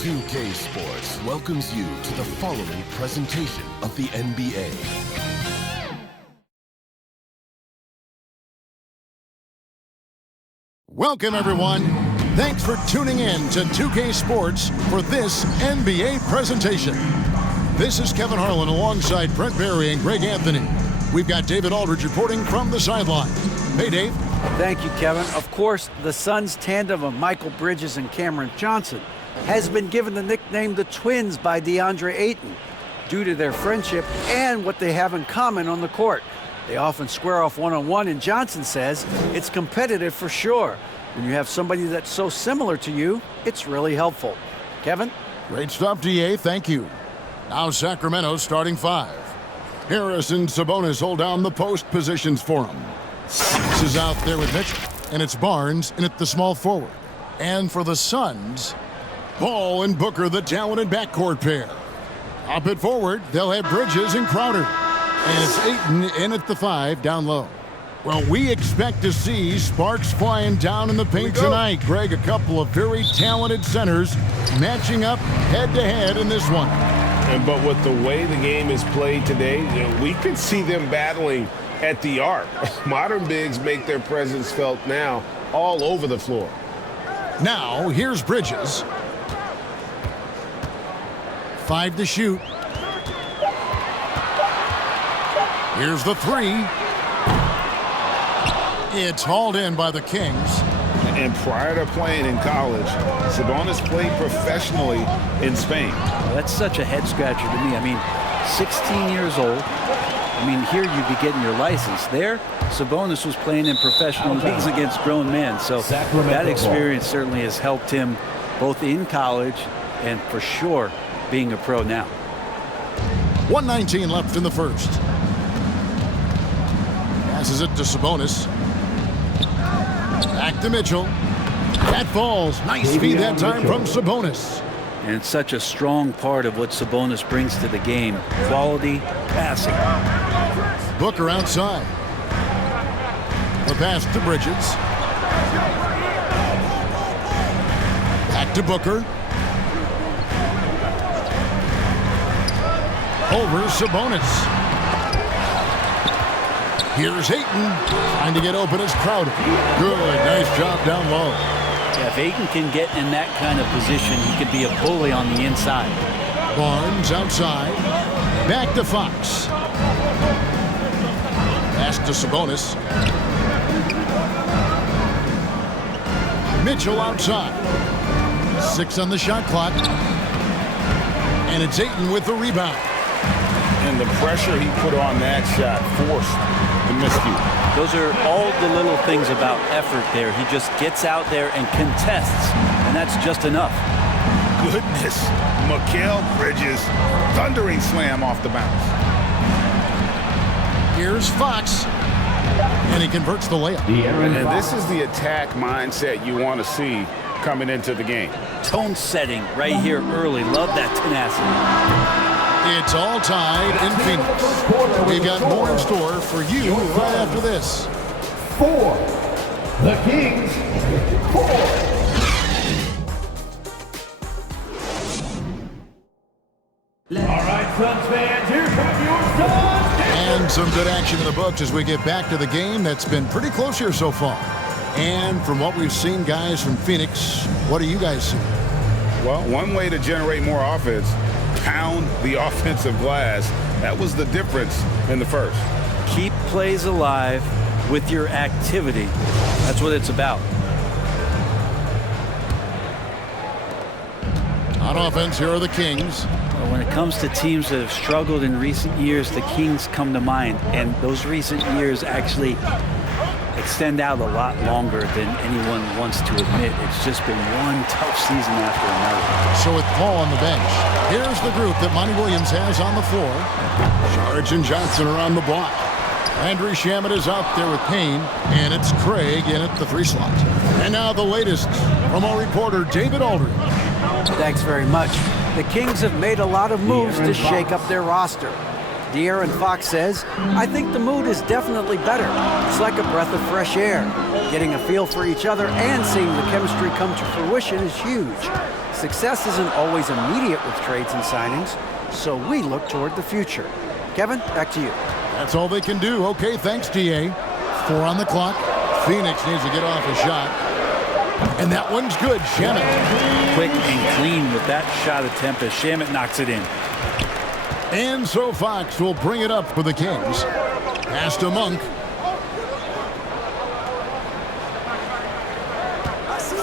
NBA2k Sports welcomes you to the following presentation of the NBA. Welcome, everyone. Thanks for tuning in to 2K Sports for this NBA presentation. This is Kevin Harlan alongside Brent Barry and Greg Anthony. We've got David Aldridge reporting from the sideline. Hey, Dave. Thank you, Kevin. Of course, the Suns' tandem of Michael Bridges and Cameron Johnson has been given the nickname the Twins by DeAndre Ayton due to their friendship and what they have in common on the court. They often square off one-on-one, and Johnson says it's competitive for sure. When you have somebody that's so similar to you, it's really helpful. Kevin? Great stuff, DA. Thank you. Now Sacramento starting five. Harris and Sabonis hold down the post positions for him. This is out there with Mitchell, and it's Barnes in at the small forward. And for the Suns, Ball and Booker, the talented backcourt pair. Up it forward, they'll have Bridges and Crowder. And it's Ayton in at the five, down low. Well, we expect to see sparks flying down in the paint tonight. Greg, a couple of very talented centers matching up head-to-head in this one. But with the way the game is played today, we could see them battling at the arc. Modern bigs make their presence felt now all over the floor. Now, here's Bridges. 5 to shoot. Here's the three. It's hauled in by the Kings. And prior to playing in college, Sabonis played professionally in Spain. Well, that's such a head-scratcher to me. I mean, 16 years old. I mean, here you'd be getting your license. There, Sabonis was playing in professional leagues against grown men. So that experience certainly has helped him both in college and for sure being a pro now. 1:19 left in the first. Passes it to Sabonis. Back to Mitchell. That falls. Nice feed that time from Sabonis. And it's such a strong part of what Sabonis brings to the game. Quality passing. Booker outside. The pass to Bridges. Back to Booker. Over Sabonis. Here's Ayton. Trying to get open as Crowder. Good. Nice job down low. Yeah, if Ayton can get in that kind of position, he could be a bully on the inside. Barnes outside. Back to Fox. Pass to Sabonis. Mitchell outside. 6 on the shot clock. And it's Ayton with the rebound. And the pressure he put on that shot forced the miscue. Those are all the little things about effort there. He just gets out there and contests, and that's just enough. Goodness. Mikal Bridges, thundering slam off the bounce. Here's Fox. And he converts the layup. And this is the attack mindset you want to see coming into the game. Tone setting right here early. Love that tenacity. It's all tied in Phoenix. We've got more in store for you right after this. 4. The Kings, 4. All right, Suns fans, here come your Suns. And some good action in the books as we get back to the game that's been pretty close here so far. And from what we've seen, guys, from Phoenix, what do you guys see? Well, one way to generate more offense, pound the offensive glass. That was the difference in the first. Keep plays alive with your activity. That's what it's about. On offense, here are the Kings. Well, when it comes to teams that have struggled in recent years, the Kings come to mind. And those recent years actually extend out a lot longer than anyone wants to admit. It's just been one tough season after another. So with Paul on the bench, here's the group that Monty Williams has on the floor. Saric and Johnson are on the block. Landry Shamet is out there with Payne, and it's Craig in at the 3 slot. And now the latest from our reporter, David Aldridge. Thanks very much. The Kings have made a lot of moves to shake up their roster. De'Aaron Fox says, I think the mood is definitely better. It's like a breath of fresh air. Getting a feel for each other and seeing the chemistry come to fruition is huge. Success isn't always immediate with trades and signings, so we look toward the future. Kevin, back to you. That's all they can do. Okay, thanks, DA. 4 on the clock. Phoenix needs to get off a shot. And that one's good. Shamet. Quick and clean with that shot attempt as Shamet knocks it in. And so Fox will bring it up for the Kings. Pass to Monk.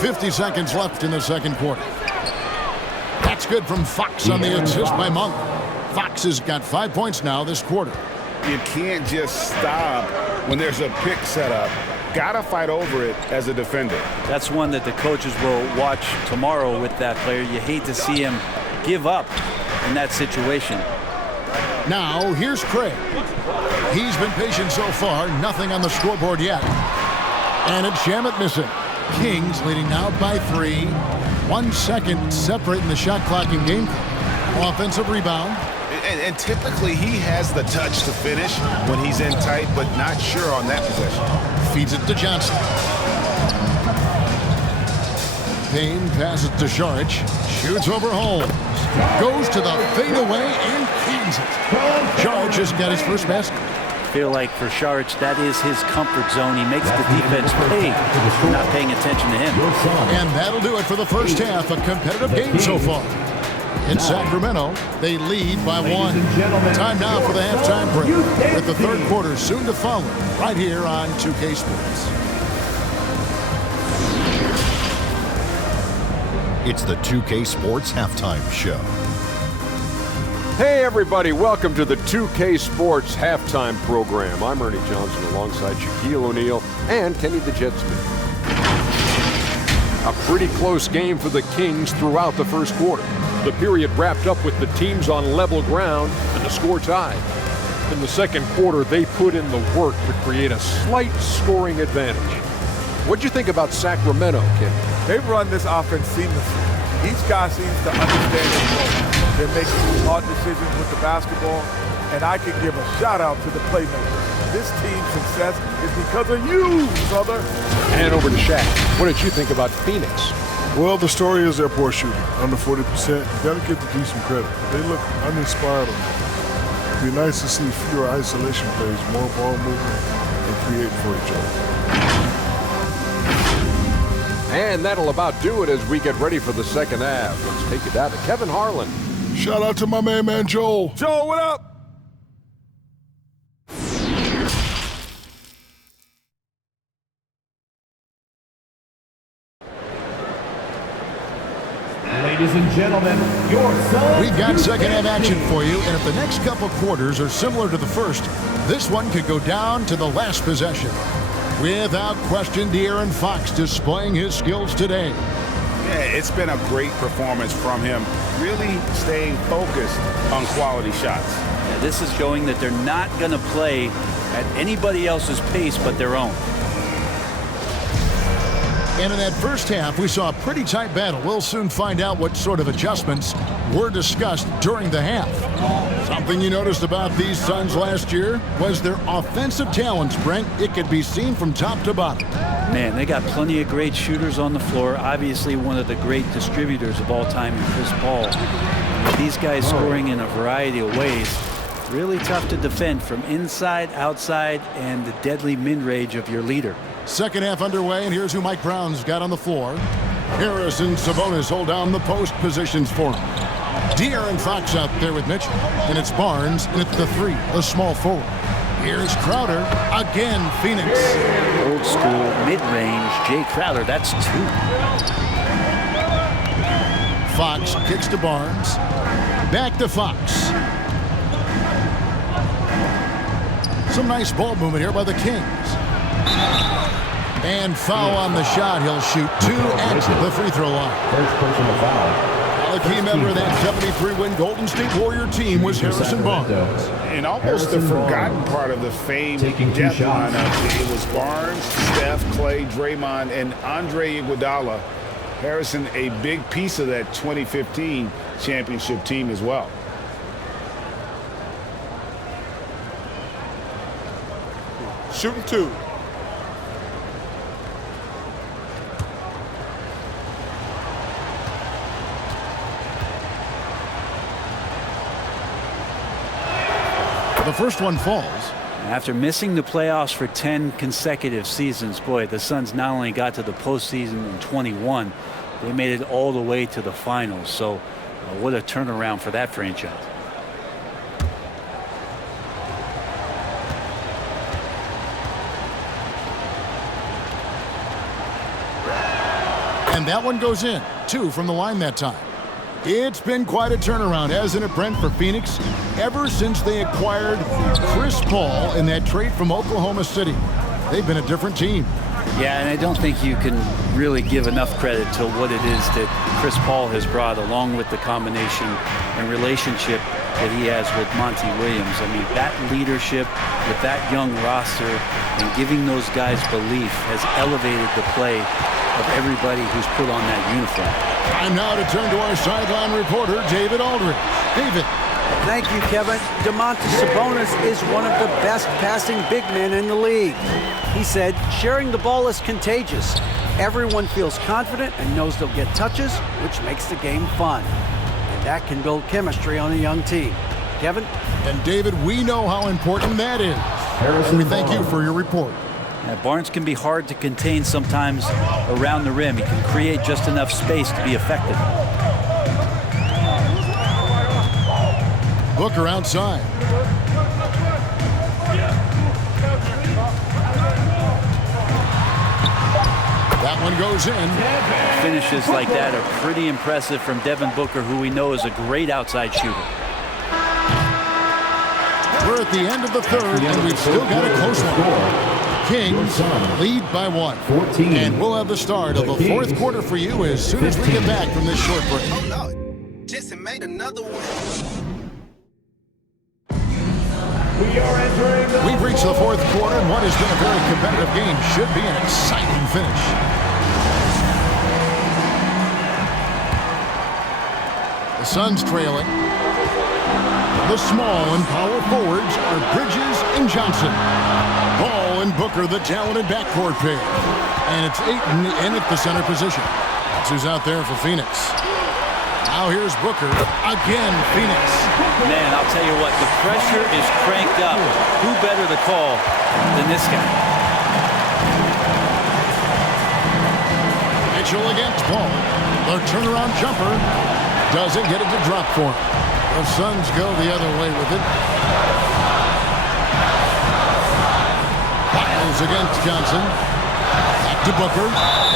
50 seconds left in the second quarter. That's good from Fox on the assist by Monk. Fox has got 5 points now this quarter. You can't just stop when there's a pick set up. Gotta fight over it as a defender. That's one that the coaches will watch tomorrow with that player. You hate to see him give up in that situation. Now, here's Craig. He's been patient so far. Nothing on the scoreboard yet. And it's Shamet missing. Kings leading now by 3. 1 second separating the shot clock in game. Offensive rebound. And typically he has the touch to finish when he's in tight, but not sure on that possession. Feeds it to Johnson. Payne passes to Šarić. Shoots over Holmes. Goes to the fadeaway and cans it. Šarić has got his first basket. Feel like for Šarić, that is his comfort zone. He makes the defense pay for not paying attention to him. And that'll do it for the first half. A competitive game so far. In Sacramento, they lead by 1. Time now for the halftime break, with the third quarter soon to follow, right here on 2K Sports. It's the 2K Sports Halftime Show. Hey everybody, welcome to the 2K Sports Halftime Program. I'm Ernie Johnson alongside Shaquille O'Neal and Kenny the Jet Smith. A pretty close game for the Kings throughout the first quarter. The period wrapped up with the teams on level ground and the score tied. In the second quarter, they put in the work to create a slight scoring advantage. What'd you think about Sacramento, Kenny? They run this offense seamlessly. Each guy seems to understand their role. They're making hard decisions with the basketball, and I can give a shout out to the playmakers. This team's success is because of you, brother. And over to Shaq. What did you think about Phoenix? Well, the story is their poor shooting, under 40%. You got to give the D some credit. They look uninspired on that. It'd be nice to see fewer isolation plays, more ball movement, and create for each other. And that'll about do it as we get ready for the second half. Let's take it down to Kevin Harlan. Shout out to my man Joel. Joel, what up? Ladies and gentlemen, your son. We've got second half action for you, and if the next couple quarters are similar to the first, this one could go down to the last possession. Without question, De'Aaron Fox displaying his skills today. Yeah, it's been a great performance from him, really staying focused on quality shots. Yeah, this is showing that they're not going to play at anybody else's pace but their own. And in that first half, we saw a pretty tight battle. We'll soon find out what sort of adjustments were discussed during the half. Something you noticed about these Suns last year was their offensive talents, Brent. It could be seen from top to bottom. Man, they got plenty of great shooters on the floor. Obviously, one of the great distributors of all time in Chris Paul. With these guys scoring in a variety of ways, really tough to defend from inside, outside, and the deadly mid-range of your leader. Second half underway, and here's who Mike Brown's got on the floor. Harris and Sabonis hold down the post positions for him. De'Aaron Fox out there with Mitchell, and it's Barnes, and it's the 3, the small forward. Here's Crowder, again Phoenix. Old school mid-range, Jay Crowder, that's 2. Fox kicks to Barnes. Back to Fox. Some nice ball movement here by the Kings. And foul on the shot. He'll shoot 2 at the free throw line. First personal foul. A key member of that 73-win Golden State Warrior team was Harrison Barnes. And almost the forgotten part of the famed death lineup. It was Barnes, Steph, Clay, Draymond, and Andre Iguodala. Harrison, a big piece of that 2015 championship team as well. shooting 2. The first one falls. After missing the playoffs for 10 consecutive seasons, boy, the Suns not only got to the postseason in 21, they made it all the way to the finals. So what a turnaround for that franchise. And that one goes in. 2 from the line that time. It's been quite a turnaround, hasn't it, Brent, for Phoenix? Ever since they acquired Chris Paul in that trade from Oklahoma City, they've been a different team. Yeah, and I don't think you can really give enough credit to what it is that Chris Paul has brought, along with the combination and relationship that he has with Monty Williams. I mean, that leadership with that young roster and giving those guys belief has elevated the play of everybody who's put on that uniform. Time now to turn to our sideline reporter, David Aldridge. David. Thank you, Kevin. Domantas Sabonis is one of the best passing big men in the league. He said, sharing the ball is contagious. Everyone feels confident and knows they'll get touches, which makes the game fun. And that can build chemistry on a young team. Kevin? And David, we know how important that is. And we thank you for your report. Barnes can be hard to contain sometimes around the rim. He can create just enough space to be effective. Booker outside. That one goes in. Finishes like that are pretty impressive from Devin Booker, who we know is a great outside shooter. We're at the end of the third, and we've still got a close one. Kings lead by 1. And we'll have the start of the fourth quarter for you as soon as we get back from this short break. Oh, no. Jesse made another one. We've reached the fourth quarter, and what has been a very competitive game should be an exciting finish. The Suns trailing. The small and power forwards are Bridges and Johnson. Ball and Booker, the talented backcourt pair. And it's Ayton in at the center position. That's who's out there for Phoenix. Now here's Booker. Again, Phoenix. Man, I'll tell you what, the pressure is cranked up. Who better to call than this guy? Mitchell against Paul. The turnaround jumper doesn't get it to drop for him. The Suns go the other way with it. Miles against Johnson. Back to Booker.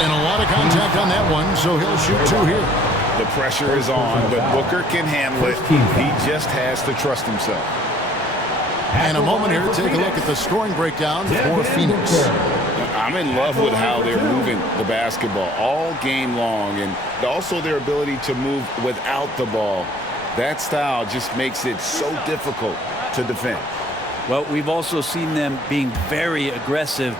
And a lot of contact on that one, so he'll shoot 2 here. The pressure is on, but Booker can handle it. He just has to trust himself. And a moment here to take a look at the scoring breakdown for Phoenix. I'm in love with how they're moving the basketball all game long, and also their ability to move without the ball. That style just makes it so difficult to defend. Well, we've also seen them being very aggressive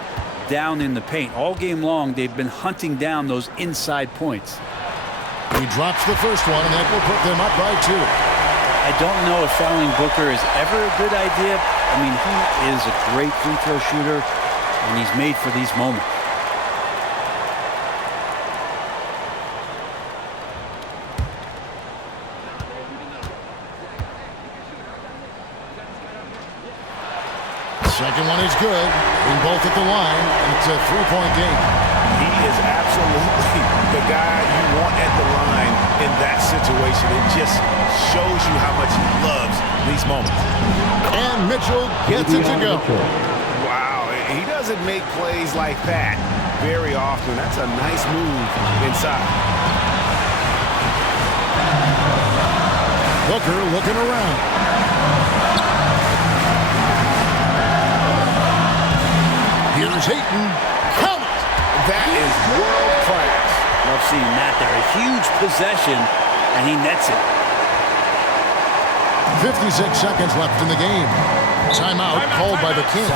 down in the paint. All game long, they've been hunting down those inside points. He drops the first one, and that will put them up by 2. I don't know if fouling Booker is ever a good idea. I mean, he is a great free throw shooter, and he's made for these moments. Second one is good. Being both at the line, and it's a 3-point game. He is absolutely the guy you want at the line in that situation. It just shows you how much he loves these moments. And Mitchell gets it to go. Wow, he doesn't make plays like that very often. That's a nice move inside. Booker looking around. Here's Ayton. Count it! That is world class. Love seeing that there. A huge possession, and he nets it. 56 seconds left in the game. Timeout called by the Kings.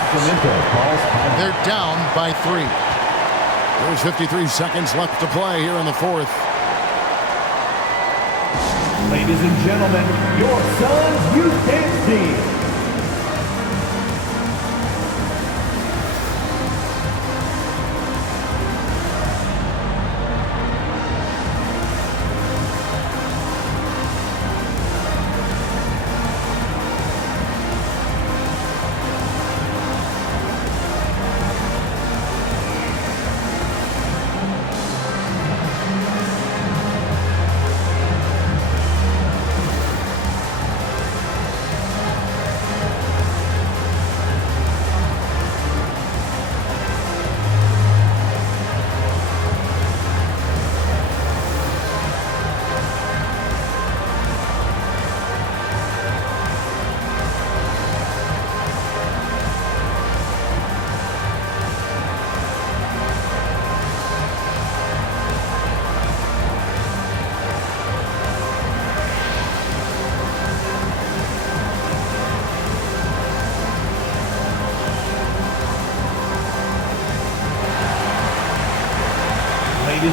They're down by 3. There's 53 seconds left to play here in the fourth. Ladies and gentlemen, your Suns Youth Dance Team.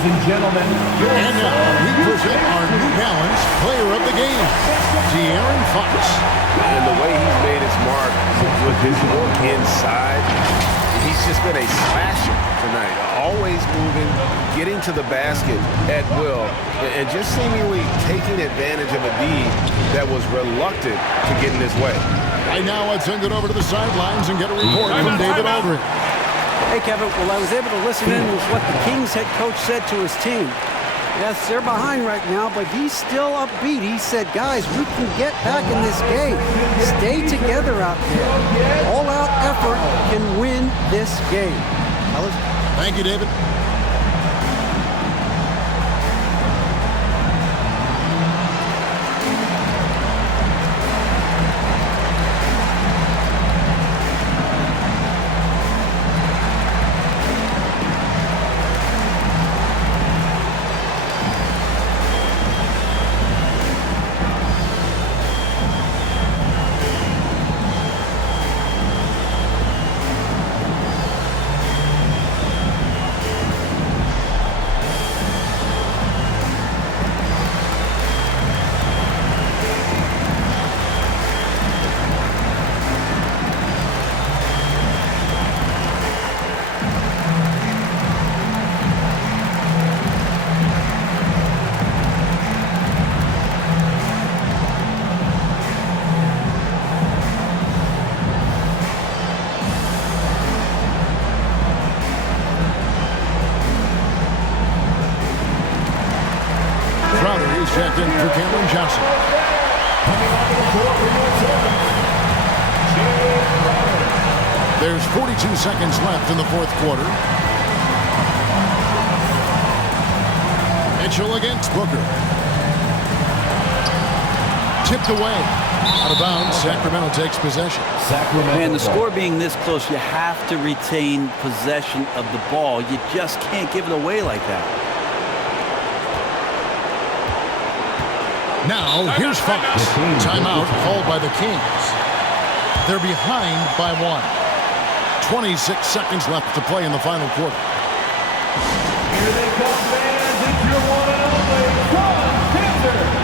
Ladies and gentlemen, and now we present our New Balance Player of the Game, De'Aaron Fox. And the way he's made his mark with his work inside, he's just been a slasher tonight. Always moving, getting to the basket at will, and just seemingly taking advantage of a D that was reluctant to get in his way. Right now, let's send it over to the sidelines and get a report from David Aldridge. Hey, Kevin, well, I was able to listen in with what the Kings head coach said to his team. Yes, they're behind right now, but he's still upbeat. He said, guys, we can get back in this game. Stay together out there. All-out effort can win this game. Fellas? Thank you, David. Checked in for Cameron Johnson. There's 42 seconds left in the fourth quarter. Mitchell against Booker. Tipped away. Out of bounds. Sacramento takes possession. Man, the score being this close, you have to retain possession of the ball. You just can't give it away like that. Now, here's Fox. Timeout called by the Kings. They're behind by 1. 26 seconds left to play in the final quarter. Here they come, fans. It's your one and only Suns Panther.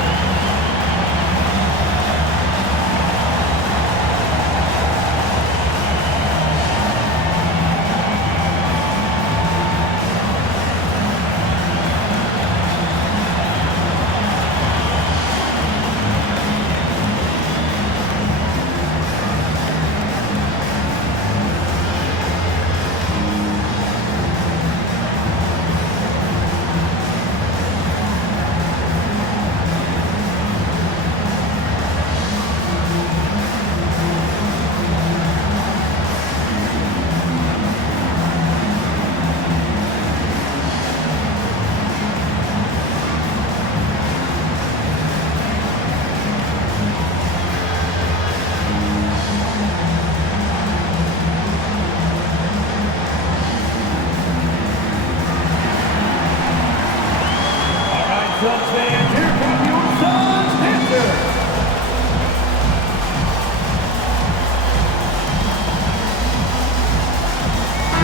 Suns fans, here come your Suns Panther.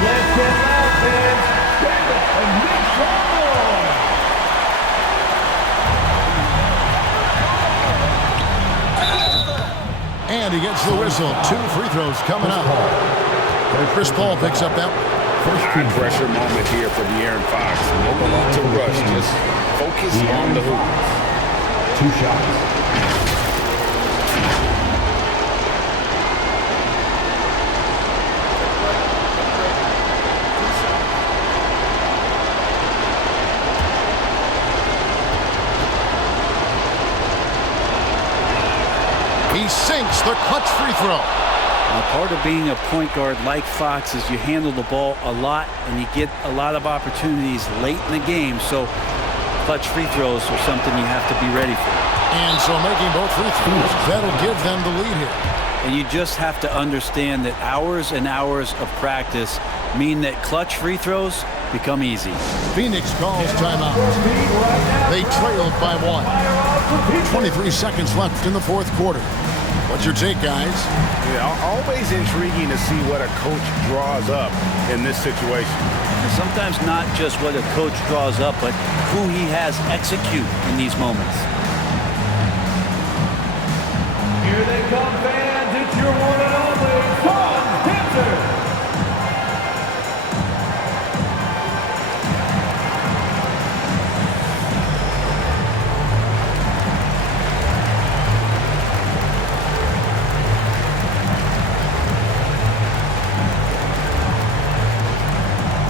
Let's get loud, fans. Stand up and make some noise. And he gets the whistle. 2 free throws coming up. Chris Paul picks up that first pressure moment here for De'Aaron Fox. No need to rush. Just focus on the hoop. 2 shots. He sinks the clutch free throw. Now, part of being a point guard like Fox is you handle the ball a lot and you get a lot of opportunities late in the game. So clutch free throws are something you have to be ready for. And so making both free throws, that'll give them the lead here. And you just have to understand that hours and hours of practice mean that clutch free throws become easy. Phoenix calls timeout. They trailed by 1. 23 seconds left in the fourth quarter. What's your take, guys? Yeah, always intriguing to see what a coach draws up in this situation. And sometimes not just what a coach draws up, but who he has execute in these moments. Here they come, fans. It's your one and only Suns Dancer.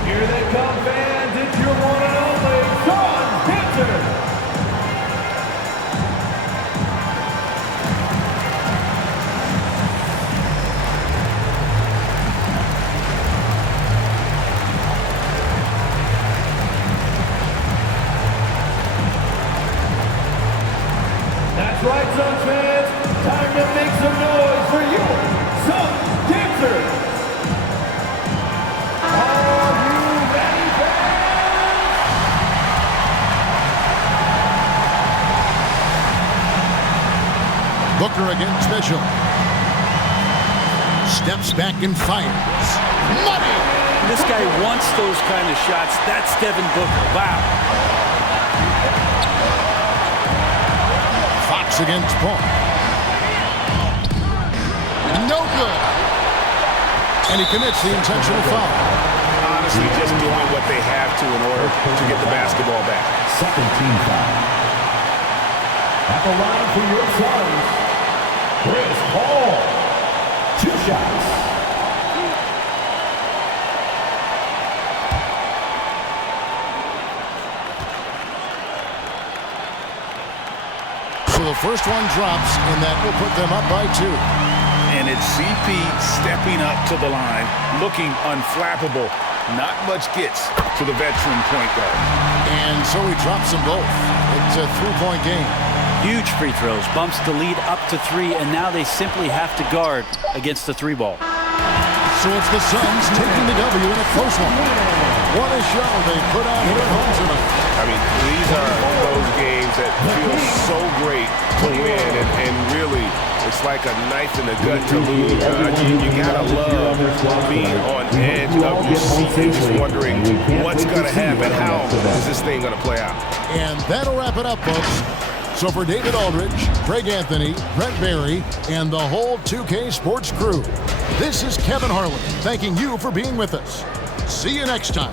Here they come, fans. It's your one and only Suns Dancer. That's right, Suns fans. Time to make some noise for your Suns Dancers. Are you ready, fans? Booker against Mitchell. Steps back and fires. Money! This guy wants those kind of shots. That's Devin Booker. Wow. Fox against Paul. No good. And he commits the intentional foul. Honestly, just doing what they have to in order to get the basketball back. Second team foul. At the line for your Suns, Chris Paul. 2 shots. So the first one drops, and that will put them up by 2. And it's CP stepping up to the line, looking unflappable. Not much gets to the veteran point guard. And so he drops them both. It's a 3-point game. Huge free throws. Bumps the lead up to 3, and now they simply have to guard against the 3 ball. So it's the Suns taking the W in a close one. What a show they put on here at home tonight. I mean, these are those games that feel so great to win, and really, it's like a knife in the gut to lose. You gotta love being on edge of your seat and just wondering what's gonna happen, how is this thing gonna play out. And that'll wrap it up, folks. So for David Aldridge, Greg Anthony, Brent Barry, and the whole 2K Sports crew, this is Kevin Harlan thanking you for being with us. See you next time.